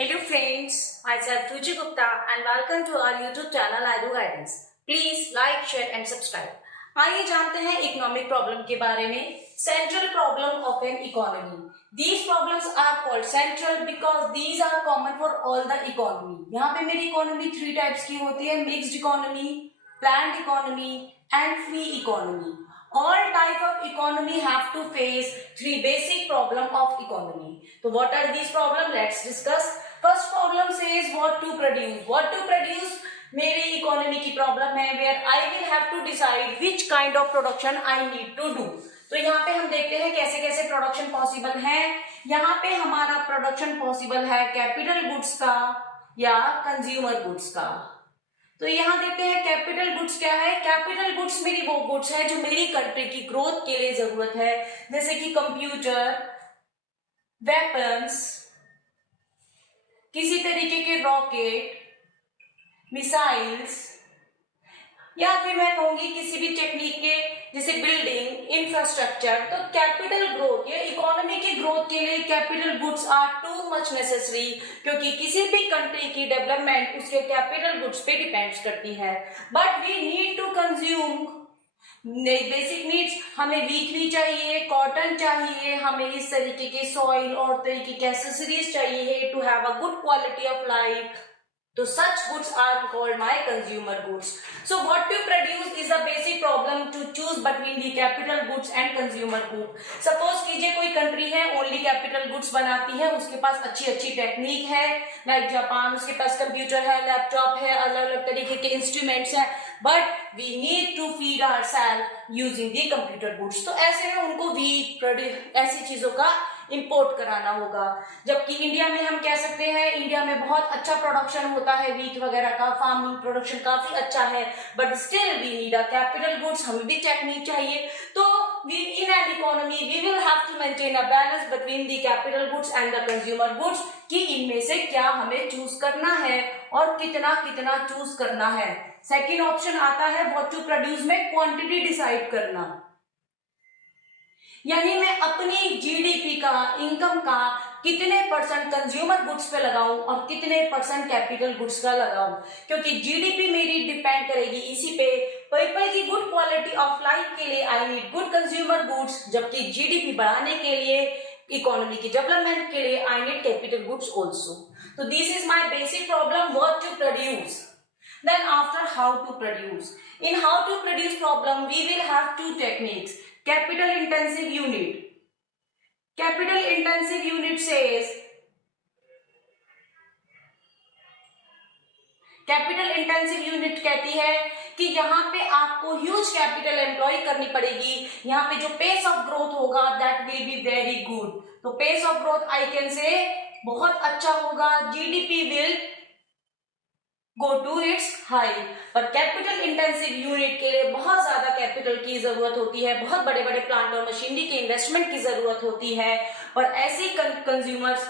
Hello friends, myself Ruchi Gupta and welcome to our YouTube channel Idu Guidance. Please like, share and subscribe. आइए जानते हैं economic problem के बारे में. Central problem of an economy. These problems are called central because these are common for all the economy. यहाँ पे मेरी economy 3 types की होती है: mixed economy, planned economy and free economy. All type of economy have to face 3 basic problem of economy. So what are these problem? Let's discuss. First problem says what to produce. What to produce मेरी economy की problem है where I will have to decide which kind of production I need to do. तो यहाँ पे हम देखते हैं कैसे कैसे प्रोडक्शन पॉसिबल है. यहाँ पे हमारा प्रोडक्शन पॉसिबल है कैपिटल गुड्स का या कंज्यूमर गुड्स का. तो यहाँ देखते हैं कैपिटल गुड्स क्या है. कैपिटल गुड्स मेरी वो गुड्स है जो मेरी कंट्री की ग्रोथ के लिए जरूरत है, जैसे कि कंप्यूटर, वेपन्स, किसी तरीके के रॉकेट, मिसाइल्स, या फिर मैं कहूंगी किसी भी टेक्निक के जैसे बिल्डिंग, इंफ्रास्ट्रक्चर. तो कैपिटल ग्रोथ या इकोनॉमी की ग्रोथ के लिए capital goods are too much necessary, क्योंकि किसी भी कंट्री की डेवलपमेंट उसके कैपिटल गुड्स पे डिपेंड्स करती है. But we need to consume basic needs. हमें वीट भी चाहिए, कॉटन चाहिए, हमें इस तरीके के सॉइल और तरीके के एक्सेसरीज चाहिए to have a good quality of life. So such goods are called my consumer goods. So what to produce is a basic problem to choose between the capital goods and consumer goods. Suppose कीजिए कोई country है only capital goods बनाती है, उसके पास अच्छी अच्छी technique है, like Japan, उसके पास कंप्यूटर है, लैपटॉप है, अलग अलग तरीके के इंस्ट्रूमेंट्स हैं, but we need to feed ourselves using the consumer goods. तो ऐसे में उनको वीट ऐसी चीजों का इंपोर्ट कराना होगा. जबकि इंडिया में हम कह सकते हैं इंडिया में बहुत अच्छा प्रोडक्शन होता है वीट वगैरह का, फार्मिंग प्रोडक्शन काफी अच्छा है, but still we need a capital goods. हमें भी टेक्निक चाहिए. तो we in an economy we will have to maintain a balance between the capital goods and the consumer goods, कि इनमें से क्या हमें चूज करना है और कितना कितना चूज करना है. सेकेंड ऑप्शन आता है व्हाट टू प्रोड्यूस में क्वांटिटी डिसाइड करना, यानी मैं अपनी जीडीपी का, इनकम का कितने परसेंट कंज्यूमर गुड्स पे लगाऊं और कितने परसेंट कैपिटल गुड्स का लगाऊं, क्योंकि जीडीपी मेरी डिपेंड करेगी इसी पे. पीपल की गुड क्वालिटी ऑफ लाइफ के लिए I need good consumer goods, जबकि जीडीपी बढ़ाने के लिए, इकोनॉमी की डेवलपमेंट के लिए I need capital goods also. तो this is my basic problem what to produce. Then after how to produce. In how to produce problem we will have 2 techniques. Capital intensive unit. Capital intensive unit says, capital intensive unit कहती है कि यहाँ पे आपको huge capital employ करनी पड़ेगी. यहाँ पे जो पेस ऑफ ग्रोथ होगा that will be very good. तो pace of growth I can say बहुत अच्छा होगा. GDP will go to its high. पर कैपिटल इंटेंसिव यूनिट के लिए बहुत ज्यादा कैपिटल की जरूरत होती है, बहुत बड़े बड़े प्लांट और मशीनरी के इन्वेस्टमेंट की जरूरत होती है. पर ऐसी कंज्यूमर्स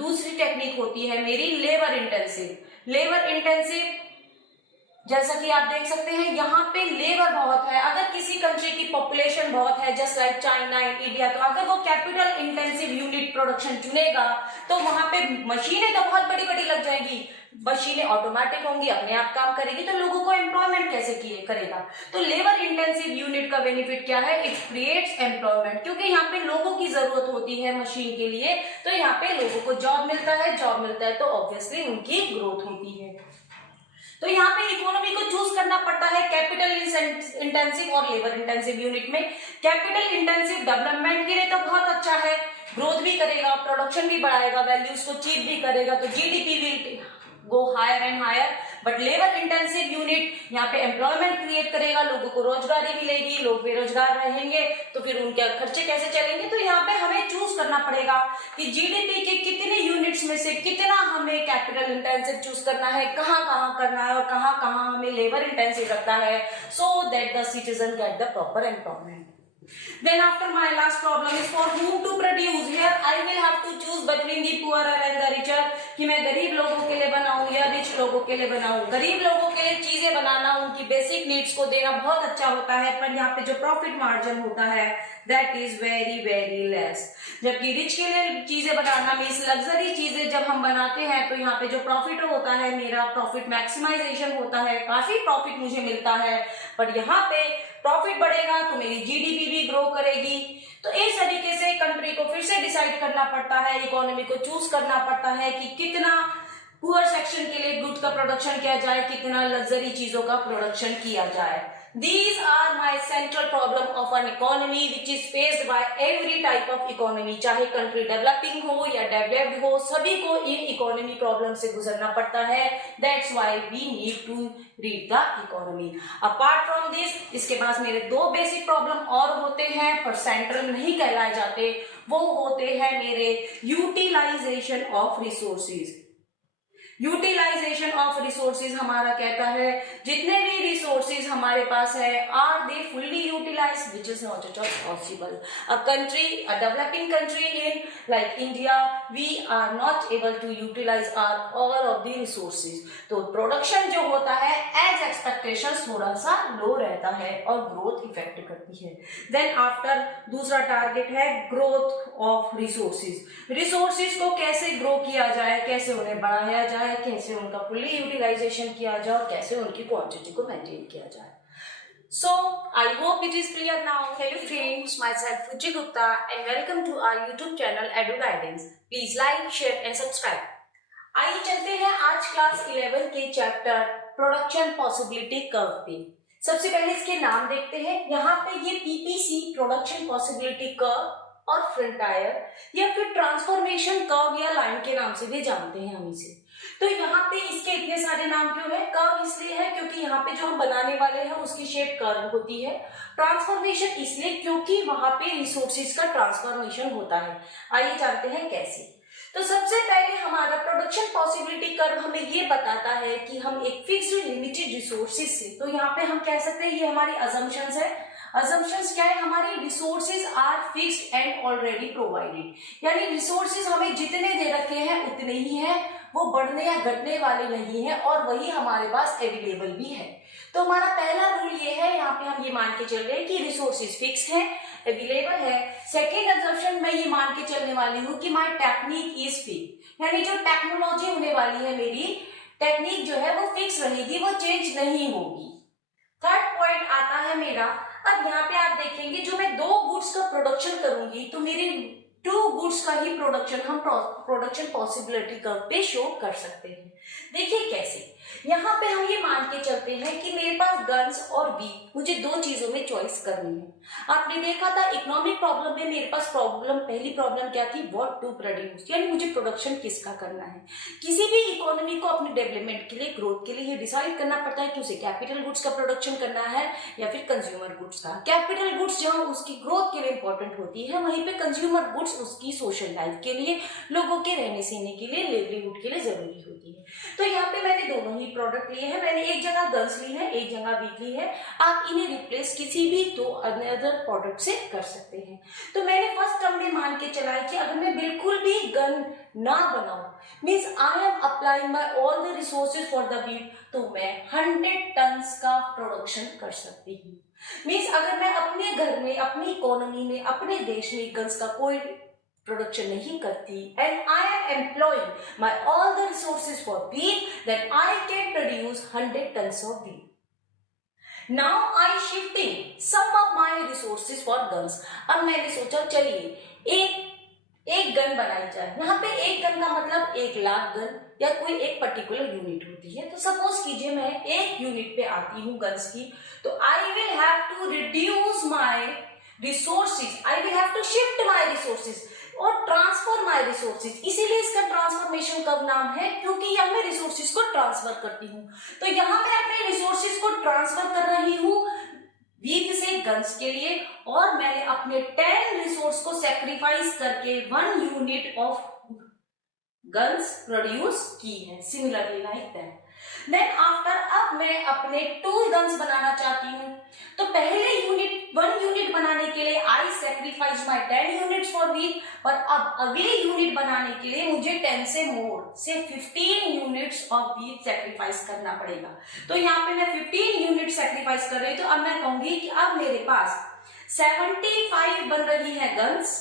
दूसरी टेक्निक होती है मेरी लेबर इंटेंसिव. लेबर इंटेंसिव जैसा कि आप देख सकते हैं यहाँ पे लेबर बहुत है. अगर किसी कंट्री की पॉपुलेशन बहुत है जस्ट लाइक चाइना, इंडिया, तो अगर वो कैपिटल इंटेंसिव यूनिट प्रोडक्शन चुनेगा तो वहां पे मशीनें तो बहुत बड़ी बड़ी लग जाएंगी. मशीनें ऑटोमेटिक होंगी, अपने आप काम करेगी, तो लोगों को एम्प्लॉयमेंट कैसे करेगा. तो लेबर इंटेंसिव यूनिट का बेनिफिट क्या है? इट क्रिएट्स एम्प्लॉयमेंट, क्योंकि यहाँ पे लोगों की जरूरत होती है मशीन के लिए, तो यहाँ पे लोगों को जॉब मिलता है तो ऑब्वियसली उनकी ग्रोथ होती है. तो यहाँ पे इकोनॉमी को चूज करना पड़ता है कैपिटल इंटेंसिव और लेबर इंटेंसिव यूनिट में. कैपिटल इंटेंसिव डेवलपमेंट के लिए तो बहुत अच्छा है, ग्रोथ भी करेगा, प्रोडक्शन भी बढ़ाएगा, वैल्यूज को चीप भी करेगा, तो GDP will go higher and higher. But labour intensive unit यहाँ पे एम्प्लॉयमेंट क्रिएट करेगा, लोगों को रोजगारी मिलेगी, लोग बेरोजगार रहेंगे तो फिर उनके खर्चे कैसे चलेंगे. तो यहाँ पे हमें चूज करना पड़ेगा कि जीडीपी के कितने यूनिट्स में से कितना हमें कैपिटल इंटेंसिव चूज करना है, कहाँ कहाँ करना है और कहाँ कहाँ हमें लेबर इंटेंसिव रखना है, so that the citizen get the proper employment. Then after my last problem is for whom to produce. Here I will have to choose between the poorer and the richer. कि मैं गरीब लोगों के लिए बनाऊं या रिच लोगों के लिए बनाऊं। गरीब लोगों के लिए चीजें बनाना, उनकी बेसिक नीड्स को देना बहुत अच्छा होता है, पर यहाँ पे जो प्रॉफिट मार्जिन होता है that is very very less. जबकि रिच के लिए चीजें बनाना मीन्स लग्जरी चीजें जब हम बनाते हैं तो यहाँ पे जो प्रॉफिट होता है, मेरा प्रॉफिट मैक्सिमाइजेशन होता है, काफी प्रॉफिट मुझे मिलता है। पर यहाँ पे प्रॉफिट बढ़ेगा तो मेरी जीडीपी भी ग्रो करेगी। तो इस तरीके से कंट्री को फिर से डिसाइड करना पड़ता है, इकोनॉमी को चूज करना पड़ता है कि कितना पुअर सेक्शन के लिए गुड का प्रोडक्शन किया जाए, कितना लग्जरी चीजों का प्रोडक्शन किया जाए। These are my central problem of an economy which is faced by every type of economy, चाहे कंट्री डेवलपिंग हो या डेवलप्ड हो, सभी को इन इकोनॉमी प्रॉब्लम से गुजरना पड़ता है। That's why we need to read the economy. Apart from this, इसके पास मेरे दो बेसिक प्रॉब्लम और होते हैं पर सेंट्रल नहीं कहलाए जाते, वो होते हैं मेरे utilisation of resources. Utilisation of resources हमारा कहता है जितने भी रिसोर्सेज हमारे पास है are they fully utilised, which is not at all possible. A country, a developing country in like India, we are not able to utilise our all of the resources. तो production जो होता है as expectation थोड़ा सा लो रहता है और growth effect करती है। देन आफ्टर दूसरा टारगेट है ग्रोथ ऑफ रिसोर्सेज। रिसोर्सेज को कैसे ग्रो किया जाए, कैसे उन्हें बढ़ाया जाए, कैसे उनका फुल्ली यूटिलाइजेशन किया जाए और कैसे उनकी क्वांटिटी को मेंटेन किया जाए। So I hope it is clear now. Hello friends, myself Fuji Gupta and welcome to our YouTube channel Edu Guidance. Please like, share and subscribe. आइए चलते हैं आज क्लास 11 के चैप्टर प्रोडक्शन पॉसिबिलिटी कर्व पे। सबसे पहले इसके नाम देखते हैं। यहाँ पे ये पीपीसी प्रोडक्शन पॉसिबिलिटी कर्व और फ्रंटायर या फिर ट्रांसफॉर्मेशन कर्व या लाइन के नाम से भी जानते हैं हम इसे। तो यहाँ पे इसके इतने सारे नाम क्यों है? कर्व इसलिए है क्योंकि यहाँ पे जो हम बनाने वाले हैं उसकी शेप कर्व होती है। ट्रांसफॉर्मेशन इसलिए क्योंकि वहां पे रिसोर्सेज का ट्रांसफॉर्मेशन होता है। आइए जानते हैं कैसे। तो सबसे पहले हमारा प्रोडक्शन पॉसिबिलिटी कर्व हमें ये बताता है कि हम एक फिक्स्ड लिमिटेड रिसोर्सेज से, तो यहाँ पे हम कह सकते हैं ये हमारी अजम्पशंस है। अजम्पशंस क्या है? हमारी resources are fixed and already provided, यानी रिसोर्सेज हमें जितने दे रखे हैं उतने ही हैं, वो बढ़ने या घटने वाले नहीं है और वही हमारे पास अवेलेबल भी है। तो हमारा पहला रूल ये है, यहाँ पे हम ये मान के चल रहे हैं कि रिसोर्सेज फिक्स है, अवेलेबल है। सेकेंड अजम्पशन मैं ये मान के चलने वाली हूँ कि माय टेक्निक इज फिक्स, यानी जो टेक्नोलॉजी होने वाली है मेरी टेक्निक जो है वो फिक्स रहेगी, वो चेंज नहीं होगी। थर्ड पॉइंट आता है मेरा, अब यहाँ पे आप देखेंगे जो मैं दो गुड्स का प्रोडक्शन करूंगी तो मेरे टू गुड्स का ही प्रोडक्शन हम प्रोडक्शन पॉसिबिलिटी कर्व पे शो कर सकते हैं। देखिए कैसे, यहाँ पे हम ये मान के चलते हैं कि मेरे पास गन्स और बी, मुझे दो चीजों में चॉइस करनी है। आपने देखा था इकोनॉमिक प्रॉब्लम में मेरे पास पहली प्रॉब्लम क्या थी? व्हाट टू प्रोड्यूस, यानी मुझे प्रोडक्शन किसका करना है। किसी भी इकोनॉमी को अपने डेवलपमेंट के लिए, ग्रोथ के लिए ये डिसाइड करना पड़ता है कि उसे कैपिटल गुड्स का प्रोडक्शन करना है या फिर कंज्यूमर गुड्स का। कैपिटल गुड्स जहाँ उसकी ग्रोथ के लिए इंपॉर्टेंट होती है, वहीं पे कंज्यूमर गुड्स उसकी सोशल लाइफ के लिए, लोगों के रहने सहने के लिए, लिवलीहुड के लिए जरूरी होती है। तो यहाँ पे मैंने दोनों ही प्रोडक्ट लिए हैं, मैंने एक जगह गन्स ली है, एक जगह वीट ली है। आप इन्हें रिप्लेस किसी भी दो अदर प्रोडक्ट से कर सकते हैं। तो मैंने फर्स्ट टर्म में मान के चला है कि अगर मैं बिल्कुल भी गन ना बनाऊं, means I am applying my all the resources for the wheat, तो मैं 100 टन्स का प्रोडक्शन कर सकती हूँ। मीन्स अगर मैं अपने घर में, अपनी इकोनॉमी में, अपने देश में गन्स का कोई प्रोडक्शन नहीं करती and I am employing my all the resources for wheat, then I can produce 100 tons of wheat. Now I shifting some of my resources for guns. अब मैंने सोचा चलिए एक गन बनाई जाए। यहाँ पे एक गन का मतलब 1,00,000 गन या कोई एक पर्टिकुलर यूनिट होती है। तो सपोज कीजिए मैं एक यूनिट पे आती हूँ गन्स की, तो I will have to reduce my resources, I will have to shift my resources और ट्रांसफर माई रिसोर्सेज। इसीलिए इसका ट्रांसफॉर्मेशन कब नाम है, क्योंकि यहाँ मैं रिसोर्सेज को ट्रांसफर करती हूँ। तो यहाँ मैं अपने रिसोर्सेज को ट्रांसफर कर रही हूँ वीट से गन्स के लिए, और मैंने अपने 10 रिसोर्स को सेक्रीफाइस करके 1 यूनिट ऑफ गन्स प्रोड्यूस की है। Similarly like that. Then after अब मैं अपने 2 गन्स बनाना चाहती हूँ, तो पहले यूनिट 1 यूनिट बनाने के लिए I sacrifice my 10 units for wheat, पर अब अगली यूनिट बनाने के लिए मुझे 10 से मोर से 15 यूनिट्स ऑफ वीट सेक्रीफाइस करना पड़ेगा। तो यहाँ पे मैं 15 यूनिट सेक्रीफाइस कर रही हूँ, तो अब मैं कहूंगी कि अब मेरे पास 75 बन रही है गन्स,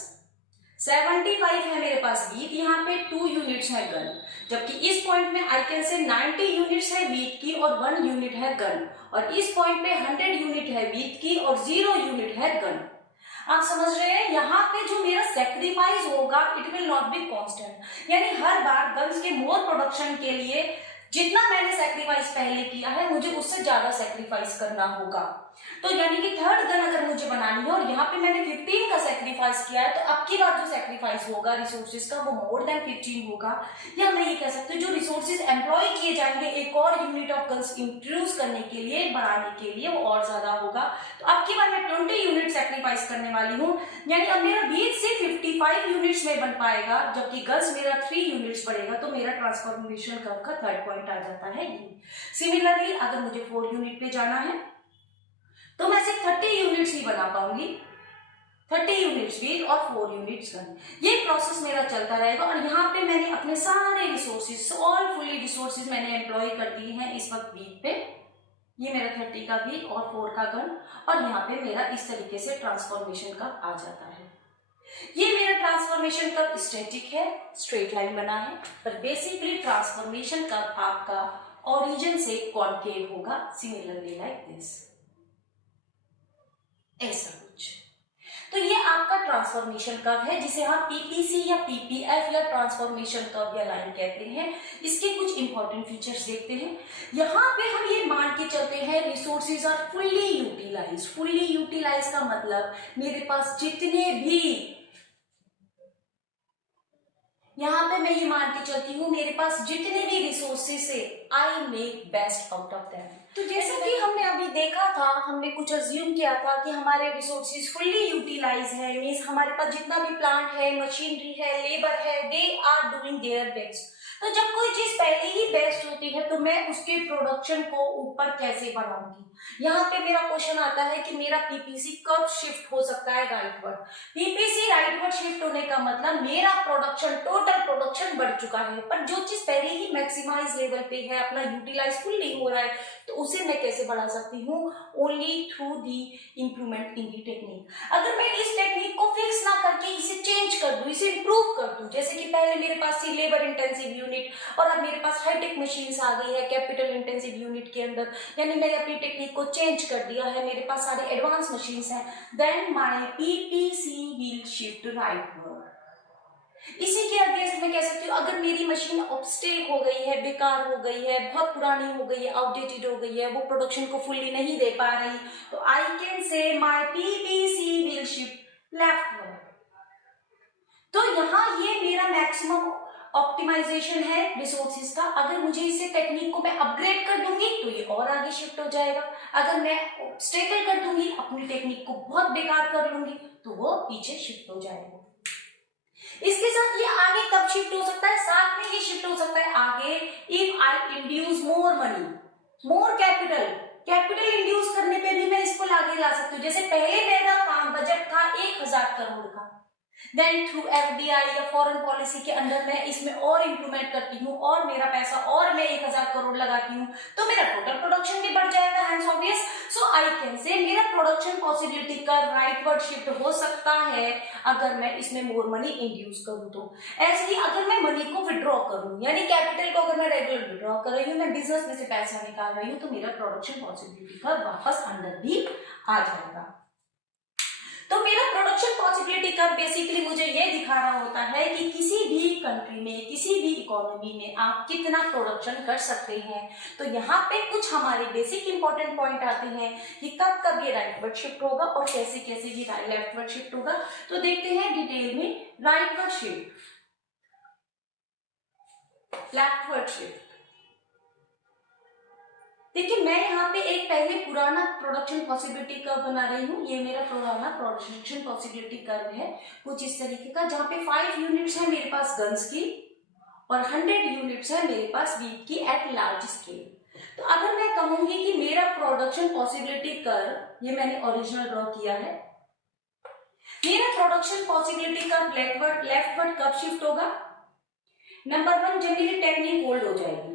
75 है मेरे पास वीट, यहाँ पे 2 यूनिट्स है गन, जबकि इस पॉइंट में आई कैन से 90 यूनिट्स है वीट की और 1 यूनिट है गन, और इस पॉइंट पे 100 यूनिट है वीट की और 0 यूनिट है गन। आप समझ रहे हैं, यहाँ पे जो मेरा सेक्रीफाइस होगा it will not be constant, यानी हर बार गन्स के मोर प्रोडक्शन के लिए जितना मैंने सेक्रीफाइस पहले किया है मुझे उससे ज्यादा सेक्रीफाइस करना होगा। तो यानी कि थर्ड गन अगर मुझे बनानी है और यहाँ पे मैंने 15 का सेक्रीफाइस किया है, तो अब की बार जो सेक्रीफाइस होगा रिसोर्सेज का वो मोर देन 15 होगा, या मैं ये कह सकती हूँ जो रिसोर्सेज एम्प्लॉय किए जाएंगे एक और यूनिट ऑफ गन्स इंट्रोड्यूस करने के लिए, बढ़ाने के लिए, वो और ज्यादा होगा। तो अब की बार मैं 20 यूनिट सेक्रीफाइस करने वाली हूँ, यानी अब मेरा वीट से 55 यूनिट्स में बन पाएगा, जबकि गन्स मेरा 3 यूनिट्स बढ़ेगा, तो मेरा ट्रांसफॉर्मेशन कर्व का थर्ड पॉइंट आ जाता है ये। सिमिलरली अगर मुझे 4 यूनिट पे जाना है तो मैं सिर्फ 30 यूनिट्स ही बना पाऊंगी, 30 यूनिट्स वीट और 4 यूनिट्स गन। ये प्रोसेस मेरा चलता रहेगा, और यहाँ पे मैंने अपने सारे रिसोर्सेज, ऑल फुली रिसोर्सेज मैंने एम्प्लॉय कर दिए हैं इस वक्त वीट पे। ये मेरा 30 का वीट और 4 का गन, और यहाँ पे मेरा इस तरीके से ट्रांसफॉर्मेशन कर्व आ जाता है। ये मेरा ट्रांसफॉर्मेशन कर्व स्टैटिक है, स्ट्रेट लाइन बना है, पर बेसिकली ट्रांसफॉर्मेशन कर्व आपका ओरिजिन से कॉन्केव होगा, सिमिलरली लाइक दिस, ऐसा कुछ। तो ये आपका ट्रांसफॉर्मेशन कर्व है, जिसे हम पीपीसी या पीपीएफ या ट्रांसफॉर्मेशन कर्व या लाइन कहते हैं। इसके कुछ इंपॉर्टेंट फीचर्स देखते हैं। यहाँ पे हम ये मान के चलते हैं resources are fully utilise. Fully utilise का मतलब मेरे पास जितने भी, यहाँ पे मैं ये मान के चलती हूँ मेरे पास जितने भी रिसोर्सेज है I make best out of them. तो जैसे कि हमने अभी देखा था, हमने कुछ अज्यूम किया था कि हमारे रिसोर्सेज फुल्ली यूटिलाइज है, मींस हमारे पास जितना भी प्लांट है, मशीनरी है, लेबर है, they are doing their best. तो जब कोई चीज पहले ही बेस्ट होती है तो मैं उसके प्रोडक्शन को ऊपर कैसे बढ़ाऊंगी। यहाँ पे मेरा क्वेश्चन आता है कि मेरा पीपीसी कब शिफ्ट हो सकता है राइटवर्ड। पीपीसी राइटवर्ड शिफ्ट होने का मतलब मेरा प्रोडक्शन, टोटल प्रोडक्शन बढ़ चुका है, पर जो चीज पहले ही मैक्सिमाइज लेवल पे है, अपना यूटिलाइज फुल्ली हो रहा है, तो उसे मैं कैसे बढ़ा सकती हूँ, only through the improvement in the technique. अगर मैं इस टेक्निक को फिक्स ना करके इसे चेंज कर दूं, इसे इंप्रूव कर दूं, जैसे कि पहले मेरे पास थी लेबर इंटेंसिव यूनिट और अब मेरे पास हाईटेक मशीन्स आ गई है कैपिटल इंटेंसिव यूनिट के अंदर, यानी मैंने अपनी टेक्निक को चेंज कर दिया है, मेरे पास सारे एडवांस मशीन्स हैं, then my PPC will shift rightward. इसी के अगेंस्ट मैं कह सकती हूँ अगर मेरी मशीन ऑब्स्टेक हो गई है, बेकार हो गई है, बहुत पुरानी हो गई है, आउटडेटेड हो गई है, वो प्रोडक्शन को फुल्ली नहीं दे पा रही, तो आई कैन से my PPC will shift leftward. तो यहाँ ये मेरा मैक्सिमम ऑप्टिमाइजेशन है रिसोर्सेज का। अगर मुझे इसे टेक्निक को मैं अपग्रेड कर दूंगी तो ये और आगे शिफ्ट हो जाएगा, अगर मैं ऑब्स्टेकल कर दूंगी, अपनी टेक्निक को बहुत बेकार कर लूंगी, तो वो पीछे शिफ्ट हो जाएगा। इसके साथ ये आगे कब शिफ्ट हो सकता है, साथ में ये शिफ्ट हो सकता है आगे if I induce more money, more capital induce करने पे भी मैं इसको आगे ला सकती हूँ। जैसे पहले मेरा काम बजट था 1000 करोड़ का, देन थ्रू एफडीआई या फॉरेन पॉलिसी के अंदर मैं इसमें और इंप्रूवमेंट करती हूँ और मेरा पैसा और मैं 1000 करोड़ लगाती हूँ, तो मेरा टोटल प्रोडक्शन भी बढ़ जाएगा, hence obvious. So I can say मेरा प्रोडक्शन पॉसिबिलिटी का राइटवर्ड शिफ्ट हो सकता है अगर मैं इसमें मोर मनी इंड्यूस करूँ तो। ऐसे ही अगर मैं मनी को विड्रॉ करूँ, यानी कैपिटल को अगर मैं रेगुलर विड्रॉ कर रही हूँ, मैं बिजनेस में से पैसा निकाल रही हूँ, तो मेरा प्रोडक्शन पॉसिबिलिटी का वापस अंदर भी आ जाएगा। तो मेरा प्रोडक्शन पॉसिबिलिटी कर्व बेसिकली मुझे ये दिखा रहा होता है कि किसी भी कंट्री में, किसी भी इकोनॉमी में आप कितना प्रोडक्शन कर सकते हैं। तो यहाँ पे कुछ हमारे बेसिक इंपॉर्टेंट पॉइंट आते हैं कि कब कब ये राइटवर्ड शिफ्ट होगा और कैसे कैसे ये लेफ्टवर्ड शिफ्ट होगा। तो देखते हैं डिटेल में राइटवर्ड शिफ्ट, लेफ्टवर्ड शिफ्ट। देखिए मैं यहाँ पे एक पहले पुराना प्रोडक्शन पॉसिबिलिटी कर्व बना रही हूँ। ये मेरा पुराना प्रोडक्शन पॉसिबिलिटी कर्व है कुछ इस तरीके का, जहाँ पे 5 यूनिट्स है मेरे पास गन्स की और 100 यूनिट्स है मेरे पास वीट की एट लार्ज स्केल। तो अगर मैं कहूंगी कि मेरा प्रोडक्शन पॉसिबिलिटी कर्व, ये मैंने ओरिजिनल ड्रॉ किया है, मेरा प्रोडक्शन पॉसिबिलिटी कर्व लेफ्टवर्ड कब शिफ्ट होगा? नंबर 1, जब मेरी टेक्निक ओल्ड हो जाएगी।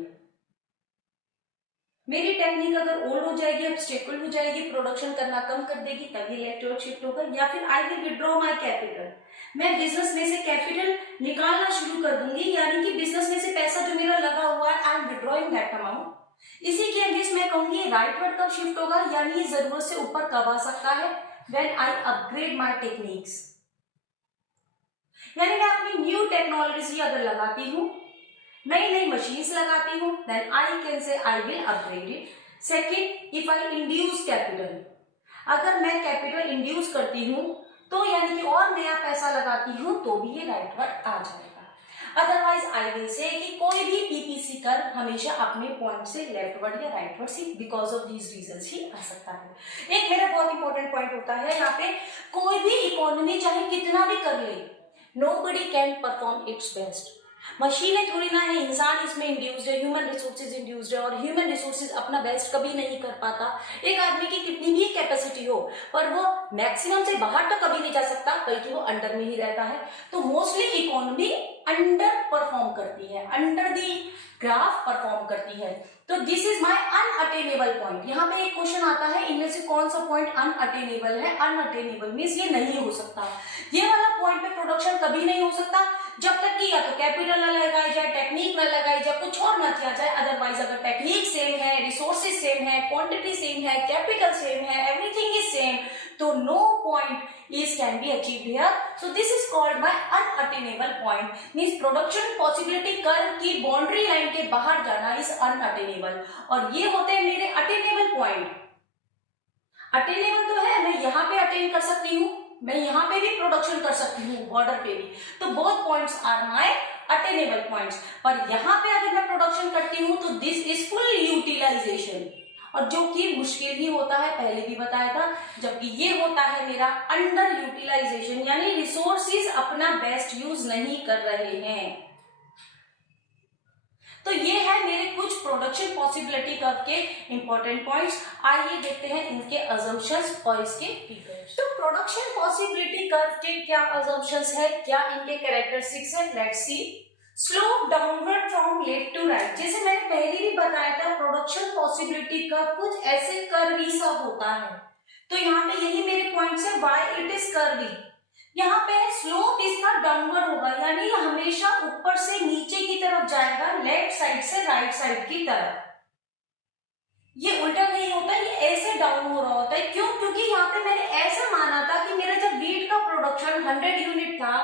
मेरी टेक्निक अगर ओल्ड हो जाएगी, ऑब्स्टेकल हो जाएगी, प्रोडक्शन करना कम कर देगी, तभी लेफ्टवर्ड शिफ्ट होगा। या फिर I will withdraw my capital, मैं बिजनेस में से कैपिटल निकालना शुरू कर दूंगी, यानी कि बिजनेस में से पैसा जो मेरा लगा हुआ है, I am withdrawing that amount. इसी के अगेंस्ट मैं कहूंगी राइटवर्ड कब शिफ्ट होगा, यानी जरूरत से ऊपर कब आ सकता है? When I upgrade my techniques, यानी मैं अपनी न्यू टेक्नोलॉजी अगर लगाती हूँ, नई नई मशीन्स लगाती हूँ, then I can say I will upgrade it. Second, if I induce capital, अगर मैं कैपिटल इंड्यूस करती हूँ तो यानी कि और नया पैसा लगाती हूँ तो भी ये राइटवर्ड आ जाएगा। अदरवाइज आई विल से कि कोई भी पीपीसी कर हमेशा अपने पॉइंट से लेफ्टवर्ड या राइटवर्ड से बिकॉज ऑफ दीज रीजंस ही आ सकता है। एक मेरा बहुत इंपॉर्टेंट पॉइंट होता है यहाँ पे, कोई भी इकोनॉमी चाहे कितना भी कर ले, nobody can perform its best। मशीनें थोड़ी ना है, इंसान इसमें इंड्यूस्ड है, ह्यूमन रिसोर्सेज इंड्यूस्ड है, और ह्यूमन रिसोर्सेज अपना बेस्ट कभी नहीं कर पाता। एक आदमी की कितनी भी कैपेसिटी हो पर वो मैक्सिमम से बाहर तो कभी नहीं जा सकता, बल्कि वो अंडर में ही रहता है। तो मोस्टली इकोनॉमी अंडर परफॉर्म करती है, अंडर दी ग्राफ परफॉर्म करती है। तो this is my unattainable point. यहाँ पे एक क्वेश्चन आता है, इनमें से कौन सा पॉइंट अनअटेनेबल है? अनअटेनेबल मींस ये नहीं हो सकता, ये वाला पॉइंट पे प्रोडक्शन कभी नहीं हो सकता जब तक कि या तो कैपिटल न लगाई जाए, टेक्निक न लगाई जाए, कुछ और न किया जाए। अदरवाइज अगर टेक्निक सेम है, रिसोर्सेज सेम है, क्वांटिटी सेम है, कैपिटल सेम है, एवरीथिंग इज सेम, तो no point is can be achieved here. So this is called by unattainable point, means production possibility curve की बाउंड्री लाइन के बाहर जाना is unattainable। और ये होते हैं मेरे अटेनेबल पॉइंट। अटेनेबल तो है, मैं यहाँ पे अटेन कर सकती हूँ, मैं यहाँ पे भी प्रोडक्शन कर सकती हूँ, बॉर्डर पे भी, तो both points are my attainable points. पर यहाँ पे अगर मैं प्रोडक्शन करती हूँ तो दिस इज फुल यूटिलाइजेशन, और जो कि मुश्किल ही होता है, पहले भी बताया था, जबकि ये होता है मेरा अंडर यूटिलाइजेशन, यानी रिसोर्सेज अपना बेस्ट यूज नहीं कर रहे हैं। तो ये है मेरे कुछ प्रोडक्शन पॉसिबिलिटी कर्व के इंपॉर्टेंट पॉइंट्स। आइए देखते हैं इनके अजम्पशंस और इसके फिगर्स। तो प्रोडक्शन पॉसिबिलिटी कर्व के क्या अजम्पशंस है, क्या इनके कैरेक्टरिस्टिक्स है, let's see. Slope downward from left to right, जैसे मैंने पहले भी बताया था, प्रोडक्शन पॉसिबिलिटी कर्व कुछ ऐसे कर्वी सा होता है। तो यहाँ पे यही मेरे पॉइंट्स है, व्हाई इट इज कर्वी। यहाँ पे स्लोप इसका डाउनवर्ड होगा, यानी हमेशा ऊपर से नीचे की तरफ जाएगा, लेफ्ट साइड से राइट साइड की तरफ। ये उल्टा नहीं होता, ये ऐसे डाउन हो रहा होता है। क्यों? क्योंकि यहाँ पे मैंने ऐसा माना था कि मेरा जब वीट का प्रोडक्शन 100 यूनिट था,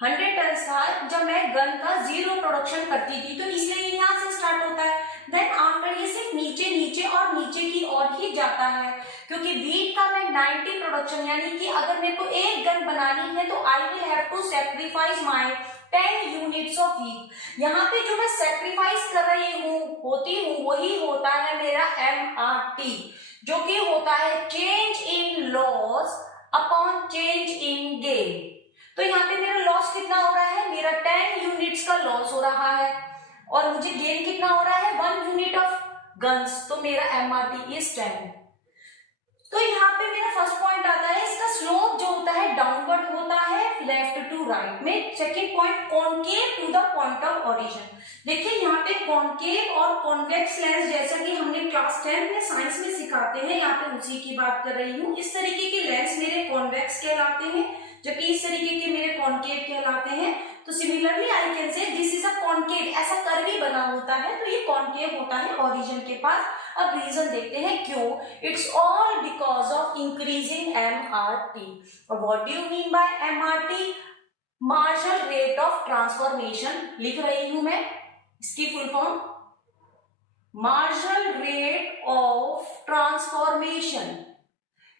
100 टन था, जब मैं गन का 0 प्रोडक्शन करती थी, तो इसलिए यहाँ से स्टार्ट होता है। देन आफ्टर ये सिर्फ नीचे नीचे और नीचे की ओर ही जाता है, क्योंकि वीट का मैं 90 प्रोडक्शन, यानी कि अगर मेरे को एक गन बनानी है तो I will have to sacrifice my 10 units of wheat. यहाँ पे जो मैं सैक्रिफाइस कर रही हूँ वही होता है मेरा MRT, जो कि होता है change in loss upon change in gain. तो यहाँ पे मेरा लॉस कितना हो रहा है, मेरा 10 यूनिट्स का लॉस हो रहा है, और मुझे गेन कितना हो रहा है, 1 यूनिट ऑफ गन्स, तो मेरा MRT इज 10। तो यहाँ पे मेरा फर्स्ट पॉइंट आता है, इसका स्लोप जो होता है डाउनवर्ड होता है लेफ्ट टू राइट में। Second point, concave to the point of origin. देखिए यहाँ पे कॉनकेव और कॉन्वेक्स लेंस, जैसा कि हमने क्लास 10 में साइंस में सिखाते हैं, यहाँ पे उसी की बात कर रही हूँ। इस तरीके के लेंस मेरे कॉन्वेक्स कहलाते हैं, जबकि इस तरीके के मेरे कॉनकेव कहलाते हैं। तो सिमिलरली आई कैन से दिस इज अ कॉनकेव, ऐसा कर्वी बना होता है, तो ये कॉनकेव होता है ओरिजिन के पास। अब रीजन देखते हैं क्यों। It's all because of increasing MRT। और what do you mean by MRT? Marginal rate of transformation. लिख रही हूं मैं इसकी full form, marginal rate of transformation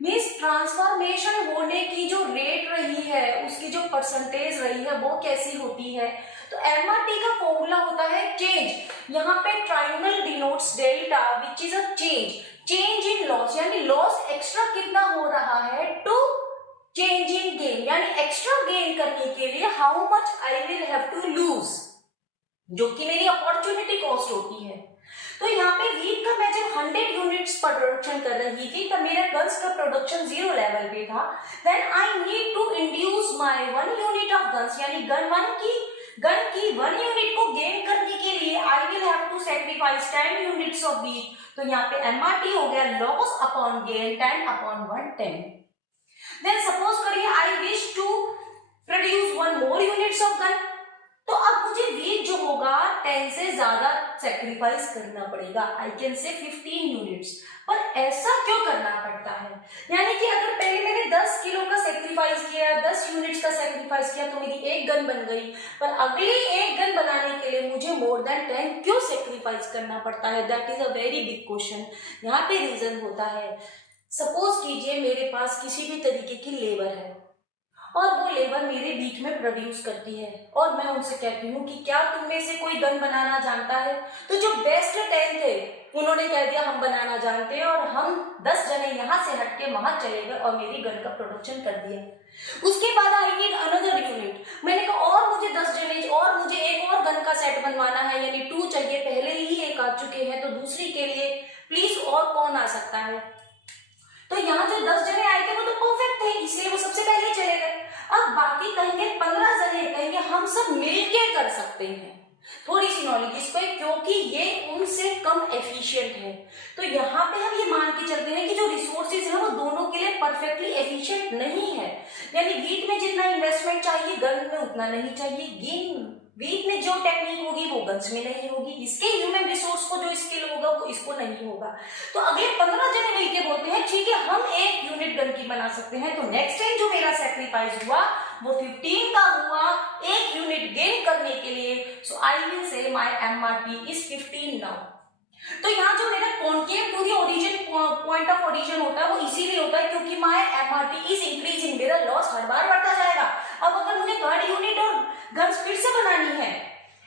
means transformation होने की जो रेट रही है, उसकी जो परसेंटेज रही है, वो कैसी होती है। तो MRT का फॉर्मूला होता है चेंज। यहाँ पे triangle denotes delta, which is a change in loss, यानी लॉस एक्स्ट्रा कितना हो रहा है टू चेंज इन गेन, यानी एक्स्ट्रा गेन करने के लिए how much I will have to lose, जो कि मेरी अपॉर्चुनिटी कॉस्ट होती है। तो यहाँ पे वीट का मैं जब 100 यूनिट्स प्रोडक्शन कर रही थी तब मेरा गन्स का प्रोडक्शन 0 लेवल पे था। Then I need to induce my 1 unit of guns, यानी गन की 1 यूनिट को गेन करने के लिए I will have to sacrifice 10 units of wheat. तो यहाँ पे एमआरटी हो गया loss upon gain 10 upon 1 10। Then suppose करिए I wish to produce 1 more units of gun, तो अब मुझे वीट जो होगा 10 से ज्यादा सेक्रीफाइस करना पड़ेगा, आई कैन से 15 यूनिट्स। पर ऐसा क्यों करना पड़ता है? यानी कि अगर पहले मैंने 10 किलो का सेक्रीफाइस किया, 10 यूनिट्स का सेक्रीफाइस किया तो मेरी एक गन बन गई, पर अगली एक गन बनाने के लिए मुझे मोर देन 10 क्यों सेक्रीफाइस करना पड़ता है? That is a very big question. यहाँ पे रीजन होता है, सपोज कीजिए मेरे पास किसी भी तरीके की लेबर है और वो लेबर मेरे बीच में प्रोड्यूस करती है और मैं उनसे कहती हूँ कि क्या तुम में से कोई गन बनाना जानता है? तो जो बेस्ट 10 थे उन्होंने कह दिया हम बनाना जानते हैं, और हम 10 जने यहाँ से हटके वहां चले गए और मेरी गन का प्रोडक्शन कर दिया। उसके बाद आई नीड अनदर यूनिट, मैंने कहा और मुझे 10 जने और मुझे एक और गन का सेट बनवाना है, यानी 2 चाहिए, पहले ही एक आ चुके हैं, तो दूसरी के लिए प्लीज और कौन आ सकता है? तो यहाँ जो 10 जने आए थे वो तो परफेक्ट थे, इसलिए वो सबसे पहले चले गए। अब बाकी कहेंगे 15 जने कहेंगे हम सब मिलके कर सकते हैं, थोड़ी सी नॉलेज इस पर, क्योंकि ये उनसे कम एफिशिएंट है। तो यहाँ पे हम ये मान के चलते हैं कि जो रिसोर्सेज है वो दोनों के लिए परफेक्टली एफिशिएंट नहीं है, यानी वीट में जितना इन्वेस्टमेंट चाहिए गन में उतना नहीं चाहिए, गेन वीट में जो टेक्निक होगी वो गन्स में नहीं होगी, इसके ह्यूमन रिसोर्स को जो स्किल होगा वो इसको नहीं होगा। तो अगले 15 जने मिलके बोलते हैं ठीक है हम एक यूनिट गन की बना सकते हैं। तो नेक्स्ट टाइम जो मेरा सेक्रीफाइस हुआ वो 15 का हुआ एक यूनिट गेन करने के लिए। So I will say my MRT is 15 now. तो यहाँ जो मेरा concave to the origin point of origin होता है वो इसीलिए होता है क्योंकि माय एमआरटी इज इंक्रीजिंग, मेरा लॉस हर बार बढ़ता जाएगा। अब अगर मुझे थर्ड यूनिट और गन्स फिर से बनानी है,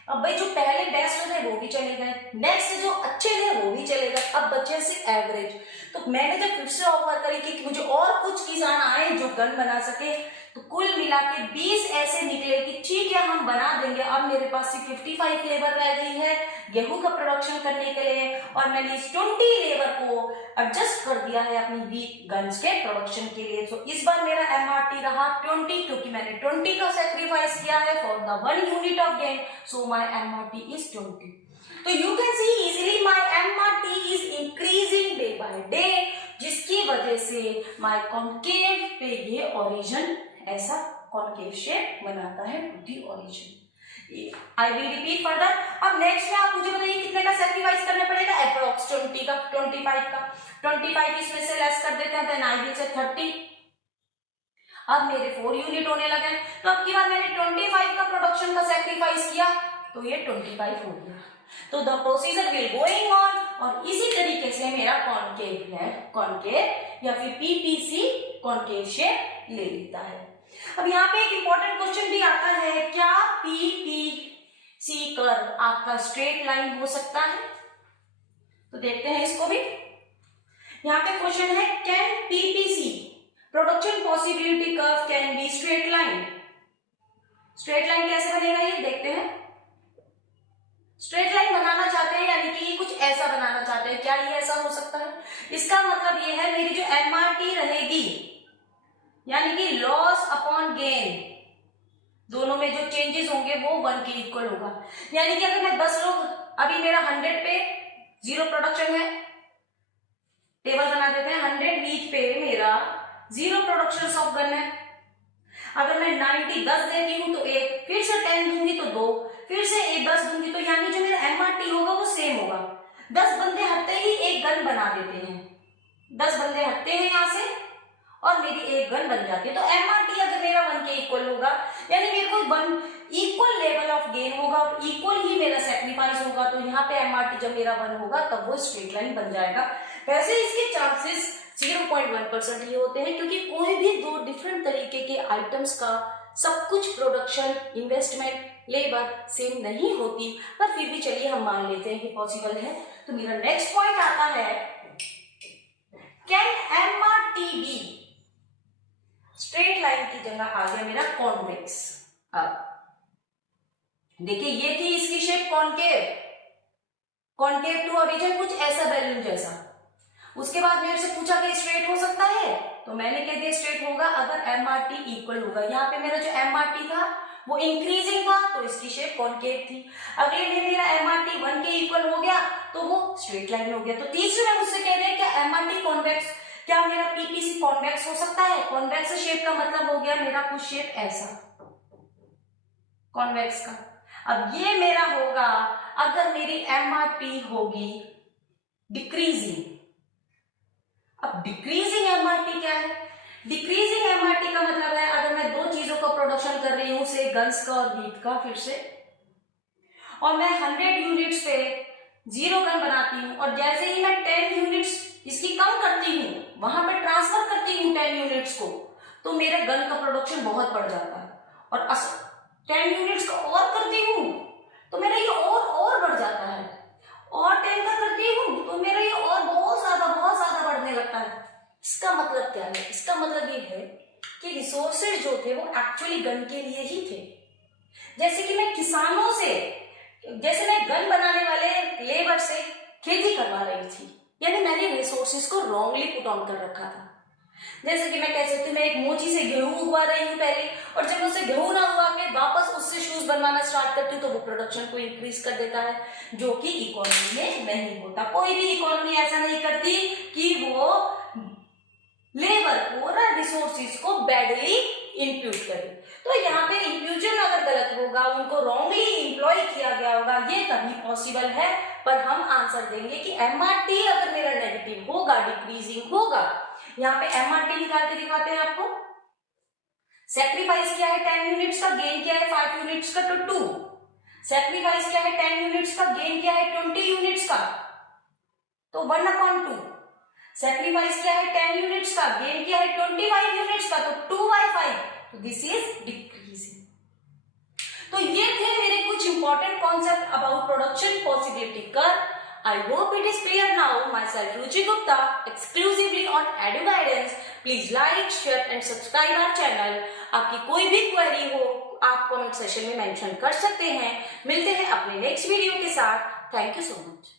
अब भाई जो पहले बेस्ट थे वो भी चले गए, नेक्स्ट जो अच्छे थे वो भी चले गए, अब बचे से एवरेज। तो मैंने जब फिर से ऑफर करी कि मुझे और कुछ किसान आए जो गन बना सके, तो कुल मिला के 20 ऐसे निकले कि ठीक है हम बना देंगे। अब मेरे पास सिर्फ 55 लेबर रह गई है गेहूं का प्रोडक्शन करने के लिए, और मैंने इस 20 लेबर को एडजस्ट कर दिया है अपनी वीट गन्स के प्रोडक्शन के लिए। तो इस बार मेरा एमआरटी रहा 20, क्योंकि मैंने 20 का सेक्रीफाइस किया है for the 1 unit of gain, so my MRT is 20। तो you can see easily my MRT is increasing day by day, जिसकी वजह से माय कॉन्केव पे ये ओरिजिन ऐसा कॉन्केव शेप बनाता है to the origin. I will repeat further. अब नेक्स्ट में आप मुझे बताइए कितने का सेक्रीफाइस करना पड़ेगा? अप्रोक्स 20 का, 25 का, 25 इसमें से लेस कर देते हैं, देन आई विल से 30। अब मेरे 4 यूनिट होने लगे, तो अब की बार मैंने 25 का प्रोडक्शन का सेक्रीफाइस किया तो ये 25 हो गया। तो the procedure will going on, और इसी तरीके से मेरा कॉन्केव है, कॉन्केव या फिर पीपीसी कॉन्केव शेप ले लेता है। अब यहाँ पे एक इंपॉर्टेंट क्वेश्चन भी आता है, क्या पीपीसी कर्व आपका स्ट्रेट लाइन हो सकता है? तो देखते हैं इसको भी। यहाँ पे क्वेश्चन है can PPC production possibility curve can be straight line? Straight line कैसे बनेगा ये देखते हैं। स्ट्रेट लाइन बनाना चाहते हैं यानी कि ये कुछ ऐसा बनाना चाहते हैं, क्या ये ऐसा हो सकता है? इसका मतलब ये है मेरी जो एमआरटी रहेगी यानी कि लॉस अपॉन गेन, दोनों में जो चेंजेस होंगे वो 1 के इक्वल होगा। यानी कि अगर मैं 10 लोग, अभी मेरा 100 पे 0 प्रोडक्शन है, टेबल बना देते हैं, 100 वीट पे मेरा 0 प्रोडक्शन ऑफ गन है। अगर मैं 90 10 देती हूं तो 1, फिर से 10 दूंगी तो 2, फिर से 10 दूंगी, तो यानी जो मेरा एमआरटी होगा वो सेम होगा। 10 बंदे हटते ही एक गन बना देते हैं, 10 बंदे हटते हैं यहां से और मेरी एक गन बन जाती है। तो एमआरटी अगर मेरा 1 के इक्वल होगा यानी मेरे को 1 इक्वल लेवल ऑफ गेन होगा और इक्वल ही मेरा सेक्रीफाइस होगा, तो यहाँ पे एमआरटी जब मेरा 1 होगा तब वो स्ट्रेट लाइन बन जाएगा। वैसे इसके चांसेस 0.1% ही होते हैं, क्योंकि कोई भी 2 डिफरेंट तरीके के आइटम्स का सब कुछ प्रोडक्शन, इन्वेस्टमेंट, लेबर सेम नहीं होती, पर फिर भी चलिए हम मान लेते हैं कि पॉसिबल है। तो मेरा नेक्स्ट पॉइंट आता है can MRT be straight line की जगह आ गया मेरा कॉन्वेक्स। अब देखिए ये थी इसकी shape concave, concave to origin, कुछ ऐसा बैलून जैसा। उसके बाद मेरे से पूछा कि स्ट्रेट हो सकता है, तो मैंने कह दिया स्ट्रेट होगा अगर MRT इक्वल होगा। यहाँ पे मेरा जो MRT था वो इंक्रीजिंग था, तो इसकी शेप कॉन्केव थी। अगले में मेरा MRT 1 के इक्वल हो गया, तो वो स्ट्रेट लाइन हो गया। तो तीसरे में मुझसे कह रहे हैं क्या MRT कॉन्वेक्स, क्या मेरा PPC कॉन्वेक्स हो सकता है? कॉन्वेक्स शेप का मतलब हो गया मेरा कुछ शेप ऐसा, कॉन्वेक्स का। अब ये मेरा होगा अगर मेरी MRT होगी डिक्रीजिंग। अब डिक्रीजिंग MRT क्या है? डिक्रीजिंग MRT का मतलब है अगर मैं दो चीजों का प्रोडक्शन कर रही हूं, से गन्स का और हीट का, फिर से, और मैं 100 यूनिट्स पे 0 गन बनाती हूँ, और जैसे ही मैं 10 यूनिट्स इसकी कम करती हूँ, वहां पे ट्रांसफर करती हूँ 10 यूनिट्स को, तो मेरे गन का प्रोडक्शन बहुत बढ़ जाता है। और 10 यूनिट्स का और करती हूँ तो मेरा ये और बढ़ जाता है, और 10 का करती हूँ तो मेरा ये और बहुत ज्यादा बढ़ने लगता है। इसका मतलब क्या है? इसका मतलब ये है कि रिसोर्सेज जो थे वो एक्चुअली गन के लिए ही थे। जैसे कि मैं किसानों से, जैसे मैं गन बनाने वाले लेबर से खेती करवा रही थी, यानी मैंने रिसोर्सेज को रॉन्गली पुट ऑन कर रखा था। जैसे कि मैं कह सकती हूँ मैं एक मोची से गेहूं उगवा रही हूँ पहले, और जब उससे गेहूं ना उगा के वापस उससे शूज बनवाना स्टार्ट करती हूँ, तो वो प्रोडक्शन को इंक्रीज कर देता है, जो कि इकोनॉमी में नहीं होता। कोई भी इकोनॉमी ऐसा नहीं करती कि वो लेबर को और रिसोर्सेज को बैडली इंप्यूट करे। तो यहाँ पे इंफ्यूजन अगर गलत होगा, उनको रॉन्गली इंप्लॉय किया गया होगा, ये तभी पॉसिबल है। पर हम आंसर देंगे कि MRT अगर मेरा नेगेटिव होगा, डिक्रीजिंग होगा। यहाँ पे MRT निकाल के दिखाते हैं आपको। सेक्रीफाइस क्या है 10 यूनिट्स का, गेन क्या है 5 यूनिट्स का, तो 2। सेक्रीफाइस क्या है 10 यूनिट्स का, गेन क्या है 20 यूनिट्स का, तो 1/2। सेक्रीफाइस क्या है 10 यूनिट्स का, गेन क्या है 25 यूनिट्स का, तो 2/5। तो दिस इज डिक्रीजिंग। तो ये थे मेरे कुछ important concept about production possibility curve. I hope it is clear now. Myself Ruchi Gupta, exclusively on Edu Guidance. Please like, share and subscribe our channel. आपकी कोई भी क्वेरी हो आप कमेंट सेक्शन में मेंशन कर सकते हैं। मिलते हैं अपने नेक्स्ट वीडियो के साथ। Thank you so much.